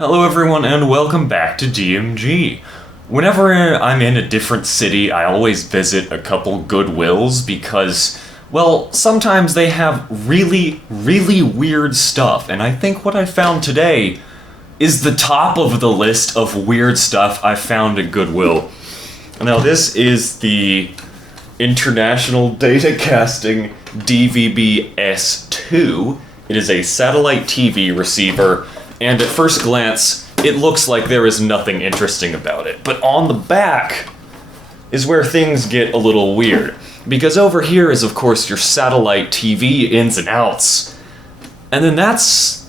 Hello everyone and welcome back to DMG. Whenever I'm in a different city, I always visit a couple Goodwills because, well, sometimes they have really weird stuff, and I think what I found today is the top of the list of weird stuff I found at Goodwill. Now this is the International Datacasting DVB-S2. It is a satellite TV receiver, and at first glance, it looks like there is nothing interesting about it. But on the back is where things get a little weird. Because over here is, of course, your satellite TV ins and outs. And then that's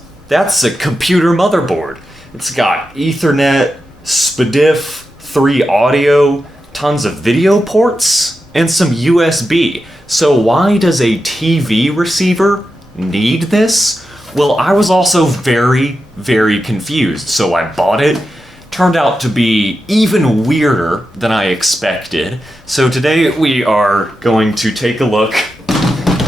a computer motherboard. It's got Ethernet, SPDIF, 3 audio, tons of video ports, and some USB. So why does a TV receiver need this? Well, I was also very confused, so I bought it. Turned out to be even weirder than I expected. So today we are going to take a look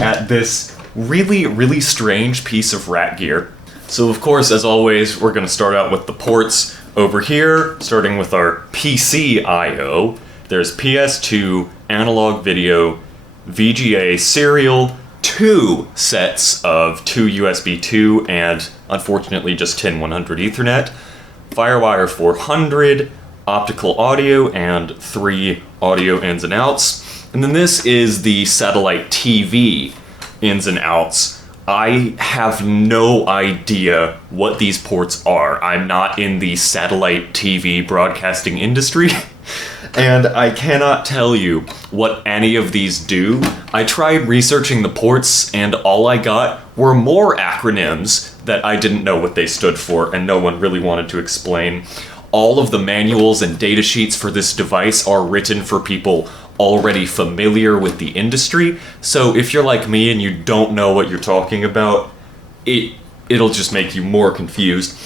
at this really strange piece of rat gear. So of course, as always, we're going to start out with the ports over here, starting with our PC I/O. There's PS2, analog video, VGA, serial, 2 sets of 2 USB 2 and unfortunately just 10100 Ethernet, Firewire 400, optical audio, and 3 audio ins and outs. And then this is the satellite TV ins and outs. I have no idea what these ports are. I'm not in the satellite TV broadcasting industry. And I cannot tell you what any of these do. I tried researching the ports, and all I got were more acronyms that I didn't know what they stood for, and no one really wanted to explain. All of the manuals and data sheets for this device are written for people already familiar with the industry, so if you're like me and you don't know what you're talking about, it'll just make you more confused.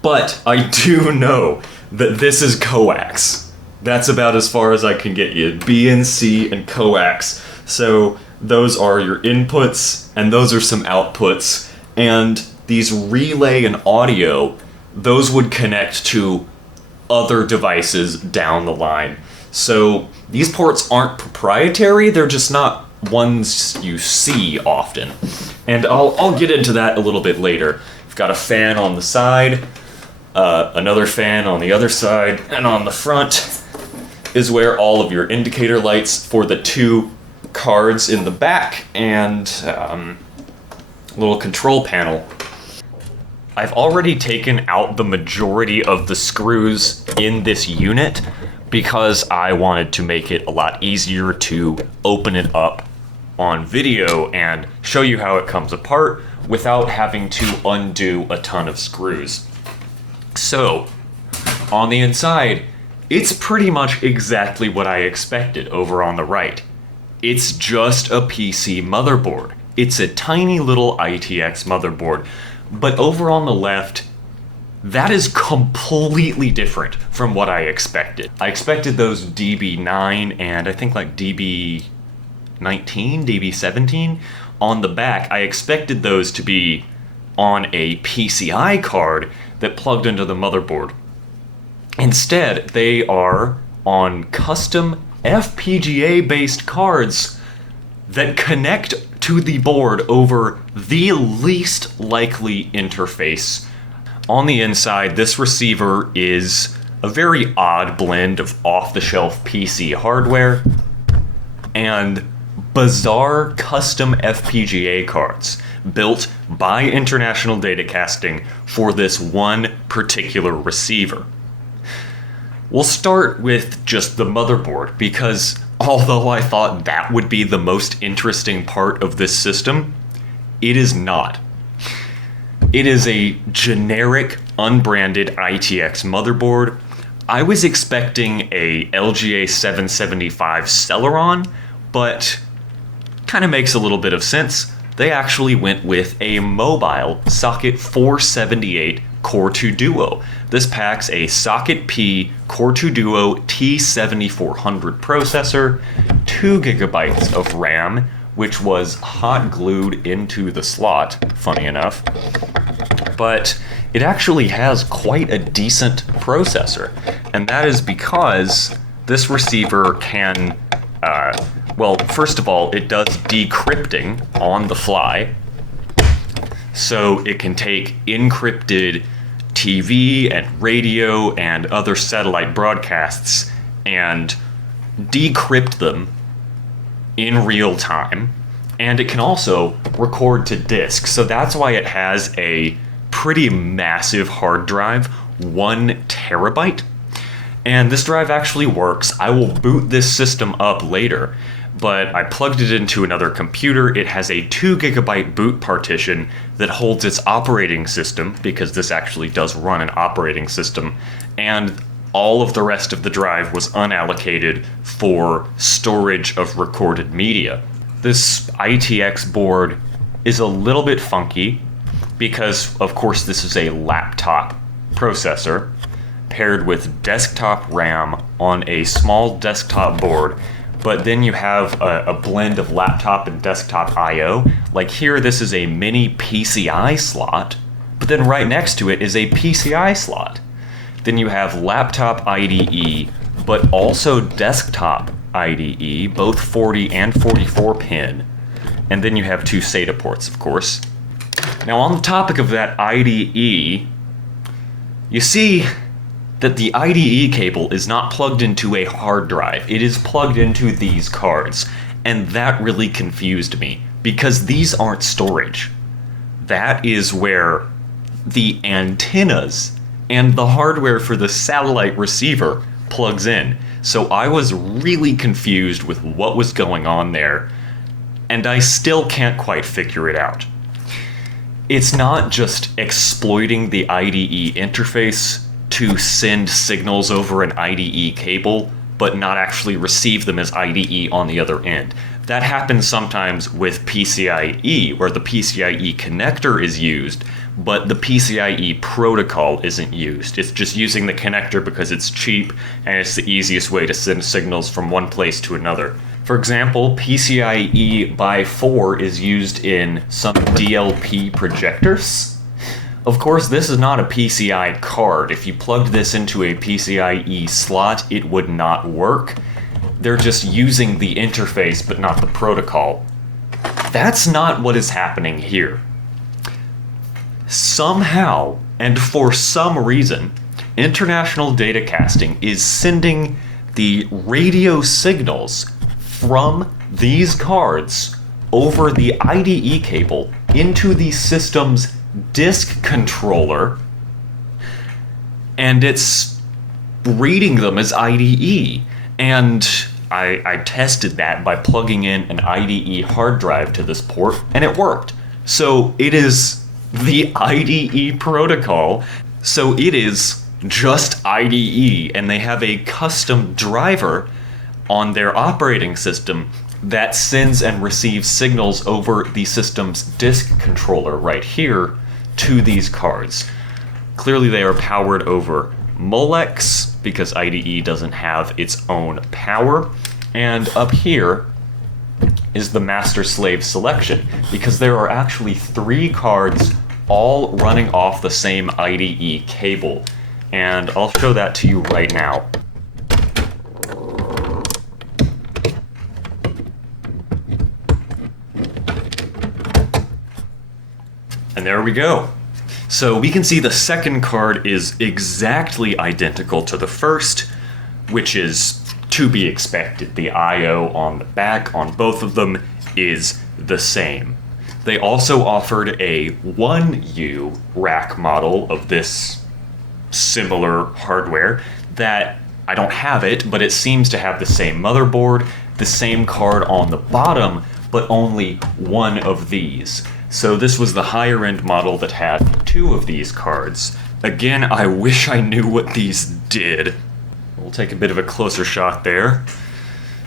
But I do know that this is coax. That's about as far as I can get you. BNC and coax. So those are your inputs, and those are some outputs. And these relay and audio, those would connect to other devices down the line. So these ports aren't proprietary, they're just not ones you see often. And I'll get into that a little bit later. We've got a fan on the side, another fan on the other side, and on the front is where all of your indicator lights for the 2 cards in the back and a little control panel. I've already taken out the majority of the screws in this unit because I wanted to make it a lot easier to open it up on video and show you how it comes apart without having to undo a ton of screws. So, on the inside, it's pretty much exactly what I expected over on the right. It's just a PC motherboard. It's a tiny little ITX motherboard. But over on the left, that is completely different from what I expected. I expected those DB9 and I think like DB19, DB17 on the back. I expected those to be on a PCI card that plugged into the motherboard. Instead, they are on custom FPGA-based cards that connect to the board over the least likely interface. On the inside, this receiver is a very odd blend of off-the-shelf PC hardware and bizarre custom FPGA cards built by International Datacasting for this one particular receiver. We'll start with just the motherboard, because although I thought that would be the most interesting part of this system, it is not. It is a generic, unbranded ITX motherboard. I was expecting a LGA 775 Celeron, but kind of makes a little bit of sense. They actually went with a mobile Socket 478 Core 2 Duo. This packs a Socket P Core 2 Duo T7400 processor, 2 gigabytes of RAM, which was hot glued into the slot, funny enough. but it actually has quite a decent processor. And that is because this receiver can, well, first of all, it does decrypting on the fly. So it can take encrypted TV and radio and other satellite broadcasts and decrypt them in real time. And it can also record to disk. So that's why it has a pretty massive hard drive, 1 terabyte. And this drive actually works. I will boot this system up later, but I plugged it into another computer. It has a 2 gigabyte boot partition that holds its operating system, because this actually does run an operating system, and all of the rest of the drive was unallocated for storage of recorded media. This ITX board is a little bit funky because, of course, this is a laptop processor paired with desktop RAM on a small desktop board, but then you have a blend of laptop and desktop I/O. Like here, this is a mini PCI slot, but then right next to it is a PCI slot. Then you have laptop IDE, but also desktop IDE, both 40 and 44 pin. And then you have 2 SATA ports, of course. Now on the topic of that IDE, you see that the IDE cable is not plugged into a hard drive. It is plugged into these cards. And that really confused me, because these aren't storage. That is where the antennas and the hardware for the satellite receiver plugs in. So I was really confused with what was going on there, and I still can't quite figure it out. It's not just exploiting the IDE interface to send signals over an IDE cable, but not actually receive them as IDE on the other end. That happens sometimes with PCIe, where the PCIe connector is used, but the PCIe protocol isn't used. It's just using the connector because it's cheap and it's the easiest way to send signals from one place to another. For example, PCIe by 4 is used in some DLP projectors. Of course, this is not a PCI card. If you plugged this into a PCIe slot, it would not work. They're just using the interface, but not the protocol. That's not what is happening here. Somehow, and for some reason, International Datacasting is sending the radio signals from these cards over the IDE cable into the system's disk controller, and it's reading them as IDE. And I tested that by plugging in an IDE hard drive to this port, and it worked. So it is the IDE protocol, so it is just IDE, and they have a custom driver on their operating system that sends and receives signals over the system's disk controller right here to these cards. Clearly they are powered over Molex, because IDE doesn't have its own power, and up here is the master-slave selection, because there are actually 3 cards all running off the same IDE cable, and I'll show that to you right now. And there we go. So we can see the second card is exactly identical to the first, which is to be expected. The I/O on the back on both of them is the same. They also offered a 1U rack model of this similar hardware that I don't have it, but it seems to have the same motherboard, the same card on the bottom, but only one of these. So this was the higher end model that had 2 of these cards. Again, I wish I knew what these did. We'll take a bit of a closer shot there.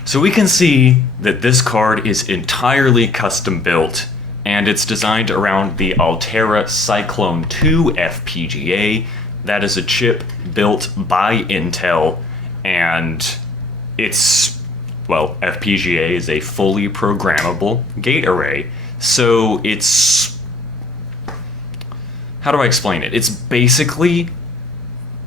So we can see that this card is entirely custom built, and it's designed around the Altera Cyclone 2 FPGA. That is a chip built by Intel, and it's, well, FPGA is a fully programmable gate array. So it's how do I explain it? It's basically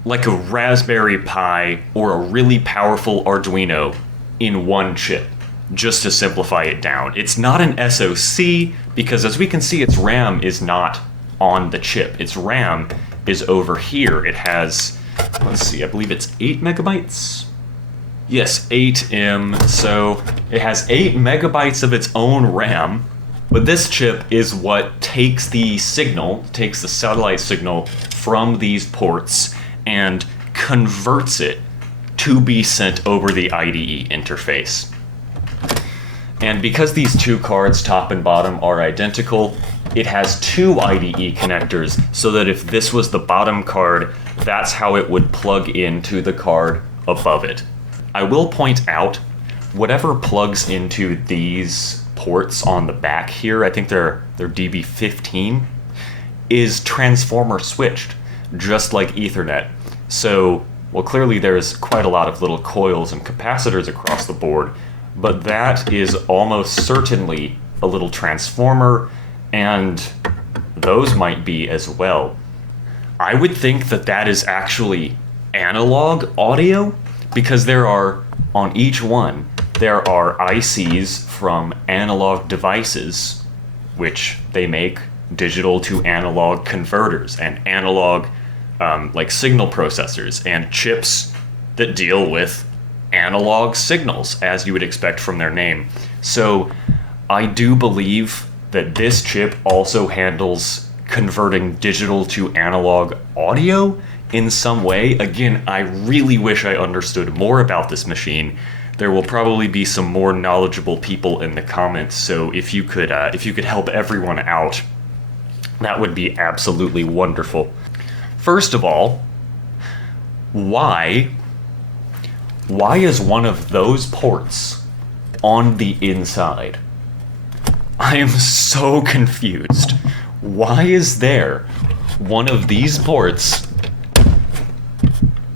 like a Raspberry Pi or a really powerful Arduino in one chip, just to simplify it down. It's not an SoC because, as we can see, its RAM is not on the chip. Its RAM is over here. It has, let's see, I believe it's 8 megabytes? Yes, 8M, so it has 8 megabytes of its own RAM, but this chip is what takes the signal, takes the satellite signal from these ports and converts it to be sent over the IDE interface. And because these two cards, top and bottom, are identical, it has two IDE connectors, so that if this was the bottom card, that's how it would plug into the card above it. I will point out, whatever plugs into these ports on the back here, I think they're DB15, is transformer switched, just like Ethernet. So, well, clearly there's quite a lot of little coils and capacitors across the board, but that is almost certainly a little transformer, and those might be as well. I would think that that is actually analog audio, because there are, on each one, there are ICs from Analog Devices, which they make digital to analog converters and analog like signal processors and chips that deal with analog signals, as you would expect from their name. So I do believe that this chip also handles converting digital to analog audio in some way. Again, I really wish I understood more about this machine. There will probably be some more knowledgeable people in the comments, so if you could help everyone out, that would be absolutely wonderful. First of all, why is one of those ports on the inside? I am so confused. Why is there one of these ports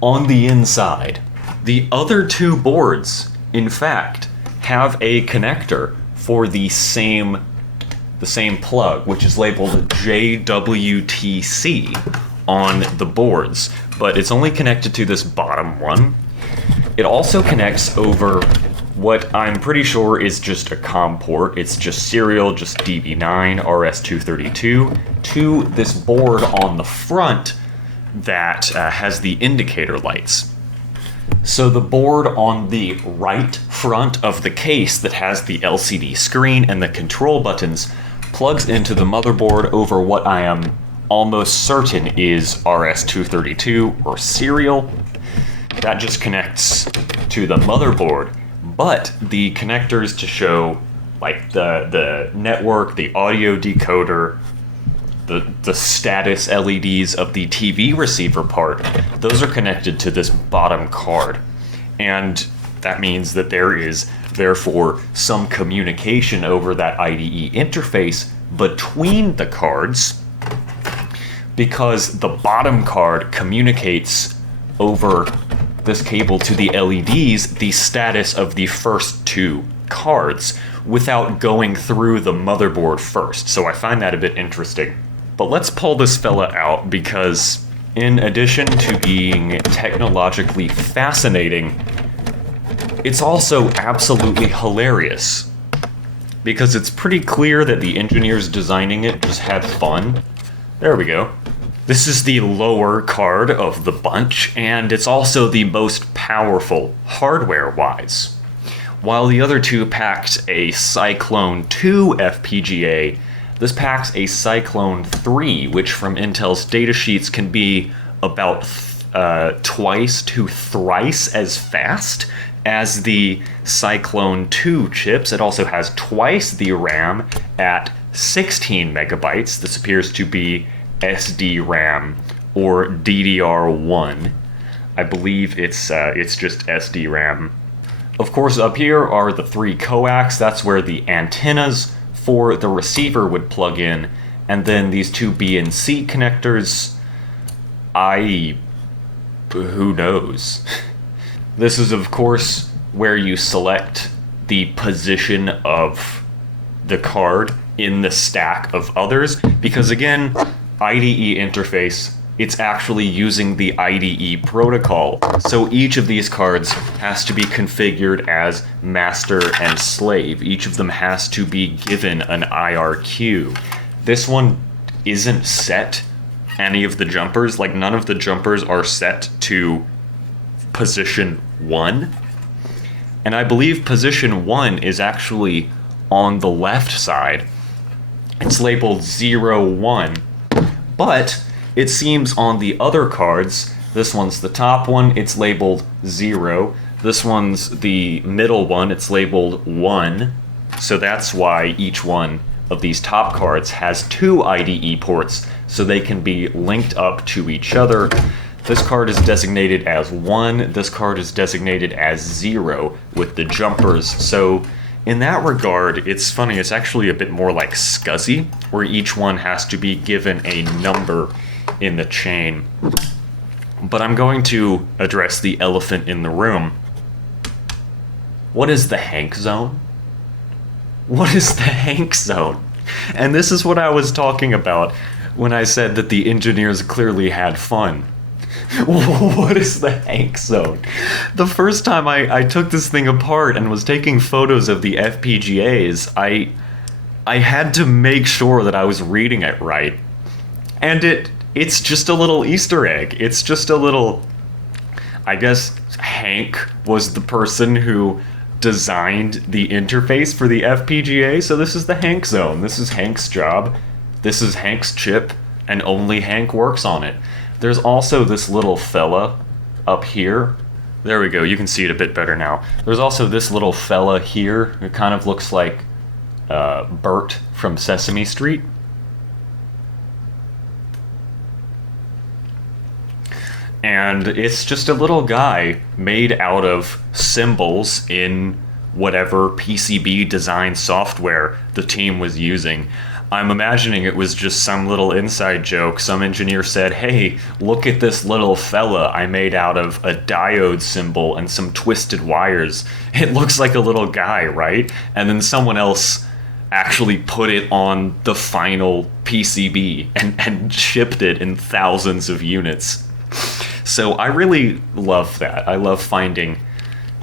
on the inside? The other two boards, in fact, have a connector for the same plug, which is labeled JWTC on the boards, but it's only connected to this bottom one. It also connects over what I'm pretty sure is just a COM port. It's just serial, just DB9 RS232, to this board on the front that has the indicator lights. So the board on the right front of the case that has the LCD screen and the control buttons plugs into the motherboard over what I am almost certain is RS232 or serial. That just connects to the motherboard, but the connectors to show like the network, the audio decoder, the status LEDs of the TV receiver part, those are connected to this bottom card. And that means that there is therefore some communication over that IDE interface between the cards, because the bottom card communicates over this cable to the LEDs the status of the first two cards without going through the motherboard first. So I find that a bit interesting. But let's pull this fella out, because in addition to being technologically fascinating, it's also absolutely hilarious, because it's pretty clear that the engineers designing it just had fun. There we go. This is the lower card of the bunch, and it's also the most powerful hardware-wise. While the other two packed a Cyclone 2 FPGA, this packs a Cyclone 3, which from Intel's datasheets can be about twice to thrice as fast as the Cyclone 2 chips. It also has twice the RAM at 16 megabytes. This appears to be SD-RAM or DDR1. I believe it's just SD-RAM. Of course, up here are the three coax. That's where the antennas for the receiver would plug in, and then these two B and C connectors. Who knows? This is, of course, where you select the position of the card in the stack of others, because again, IDE interface, it's actually using the IDE protocol. So each of these cards has to be configured as master and slave. Each of them has to be given an IRQ. This one isn't set any of the jumpers, like none of the jumpers are set to position 1. And I believe position 1 is actually on the left side. It's labeled 0, 1. But it seems on the other cards, this one's the top one, it's labeled 0. This one's the middle one, it's labeled 1. So that's why each one of these top cards has 2 IDE ports, so they can be linked up to each other. This card is designated as 1, this card is designated as 0 with the jumpers. So in that regard, it's funny, it's actually a bit more like SCSI, where each one has to be given a number in the chain. But I'm going to address the elephant in the room. What is the Hank zone? What is the Hank zone? And this is what I was talking about when I said that the engineers clearly had fun. What is the Hank zone? The first time I took this thing apart and was taking photos of the FPGAs, I had to make sure that I was reading it right. And it's just a little Easter egg. It's just a little... I guess Hank was the person who designed the interface for the FPGA, so this is the Hank zone. This is Hank's job. This is Hank's chip, and only Hank works on it. There's also this little fella up here. There we go, you can see it a bit better now. There's also this little fella here who kind of looks like Bert from Sesame Street. And it's just a little guy made out of symbols in whatever PCB design software the team was using. I'm imagining it was just some little inside joke. Some engineer said, hey, look at this little fella I made out of a diode symbol and some twisted wires. It looks like a little guy, right? And then someone else actually put it on the final PCB and shipped it in thousands of units. So I really love that. I love finding,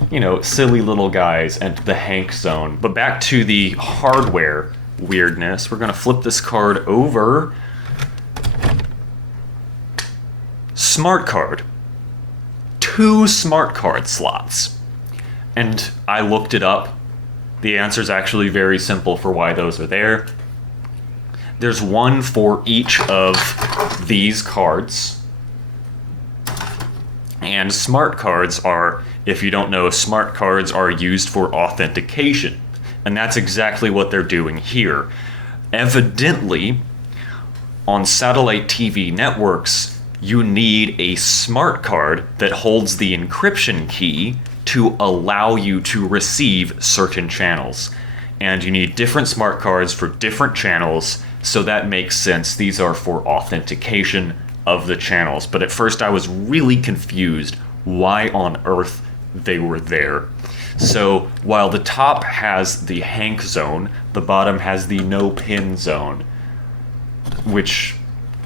you know, silly little guys and the Hank zone. But back to the hardware weirdness. We're going to flip this card over. Smart card. 2 smart card slots. And I looked it up. The answer is actually very simple for why those are there. There's one for each of these cards. And smart cards are, if you don't know, smart cards are used for authentication. And that's exactly what they're doing here. Evidently, on satellite TV networks, you need a smart card that holds the encryption key to allow you to receive certain channels. And you need different smart cards for different channels, so that makes sense. These are for authentication of the channels. But at first I was really confused why on earth they were there. So while the top has the Hank zone, the bottom has the no pin zone, which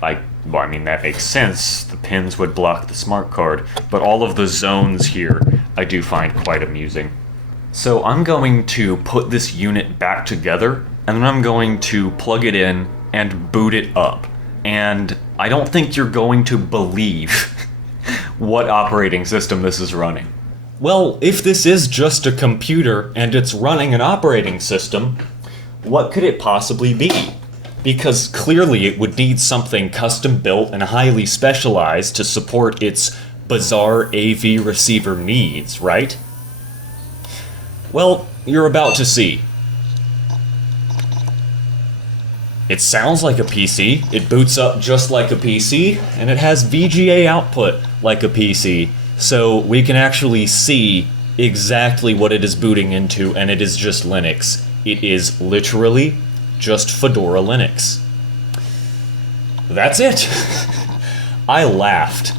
I mean, that makes sense. The pins would block the smart card, but all of the zones here I do find quite amusing. So I'm going to put this unit back together, and then I'm going to plug it in and boot it up. And I don't think you're going to believe what operating system this is running. Well, if this is just a computer and it's running an operating system, what could it possibly be? Because clearly it would need something custom built and highly specialized to support its bizarre AV receiver needs, right? Well, you're about to see. It sounds like a PC, it boots up just like a PC, and it has VGA output like a PC, so we can actually see exactly what it is booting into, and it is just Linux. It is literally just Fedora Linux. That's it! I laughed.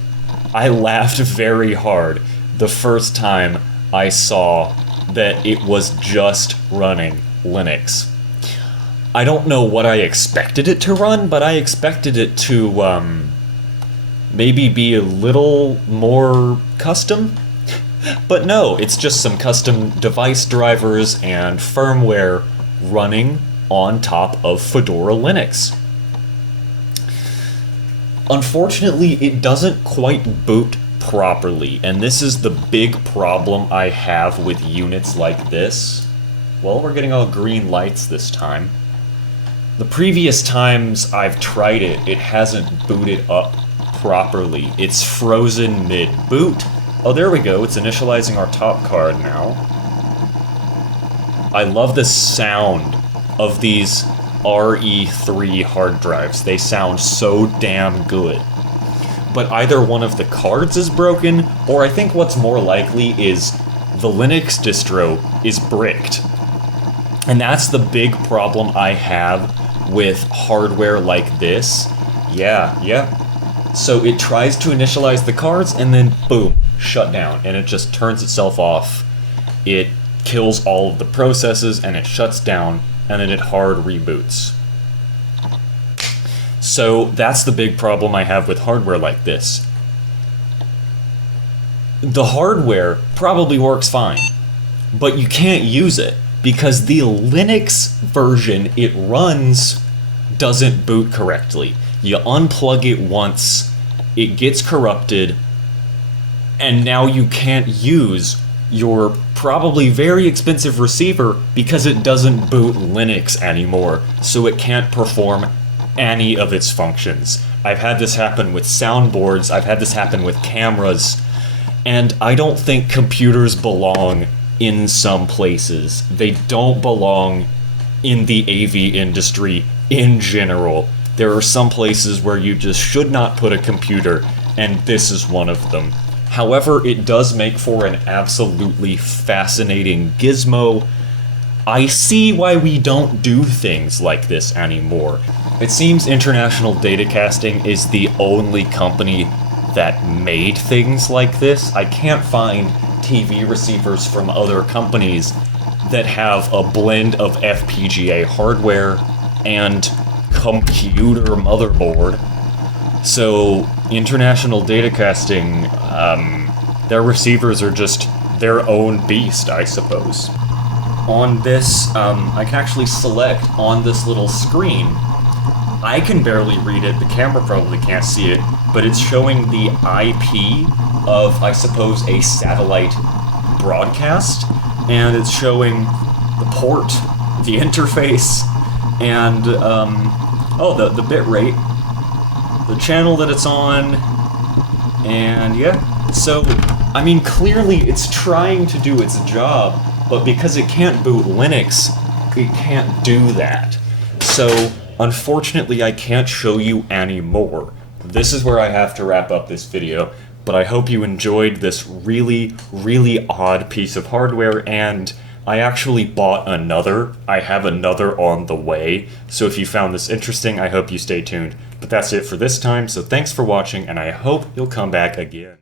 I laughed very hard the first time I saw that it was just running Linux. I don't know what I expected it to run, but I expected it to maybe be a little more custom. But no, it's just some custom device drivers and firmware running on top of Fedora Linux. Unfortunately, it doesn't quite boot properly, and this is the big problem I have with units like this. Well, we're getting all green lights this time. The previous times I've tried it, it hasn't booted up properly. It's frozen mid-boot. Oh, there we go, it's initializing our top card now. I love the sound of these RE3 hard drives. They sound so damn good. But either one of the cards is broken, or I think what's more likely is the Linux distro is bricked. And that's the big problem I have with hardware like this. Yeah. So it tries to initialize the cards, and then boom, shut down, and it just turns itself off. It kills all of the processes, and it shuts down, and then it hard reboots. So that's the big problem I have with hardware like this. The hardware probably works fine, but you can't use it because the Linux version it runs doesn't boot correctly. You unplug it once, it gets corrupted, and now you can't use your probably very expensive receiver because it doesn't boot Linux anymore, so it can't perform any of its functions. I've had this happen with soundboards, I've had this happen with cameras, and I don't think computers belong in some places. They don't belong in the AV industry in general. There are some places where you just should not put a computer, and this is one of them. However, it does make for an absolutely fascinating gizmo. I see why we don't do things like this anymore. It seems International Datacasting is the only company that made things like this. I can't find TV receivers from other companies that have a blend of FPGA hardware and computer motherboard. So International Datacasting, their receivers are just their own beast, I suppose. On this, I can actually select on this little screen. I can barely read it, the camera probably can't see it, but it's showing the IP of, I suppose, a satellite broadcast, and it's showing the port, the interface, and, the bit rate, the channel that it's on, and yeah. So, I mean, clearly it's trying to do its job, but because it can't boot Linux, it can't do that. So, unfortunately, I can't show you any more. This is where I have to wrap up this video, but I hope you enjoyed this really, really odd piece of hardware, and I actually bought another. I have another on the way, so if you found this interesting, I hope you stay tuned. But that's it for this time, so thanks for watching, and I hope you'll come back again.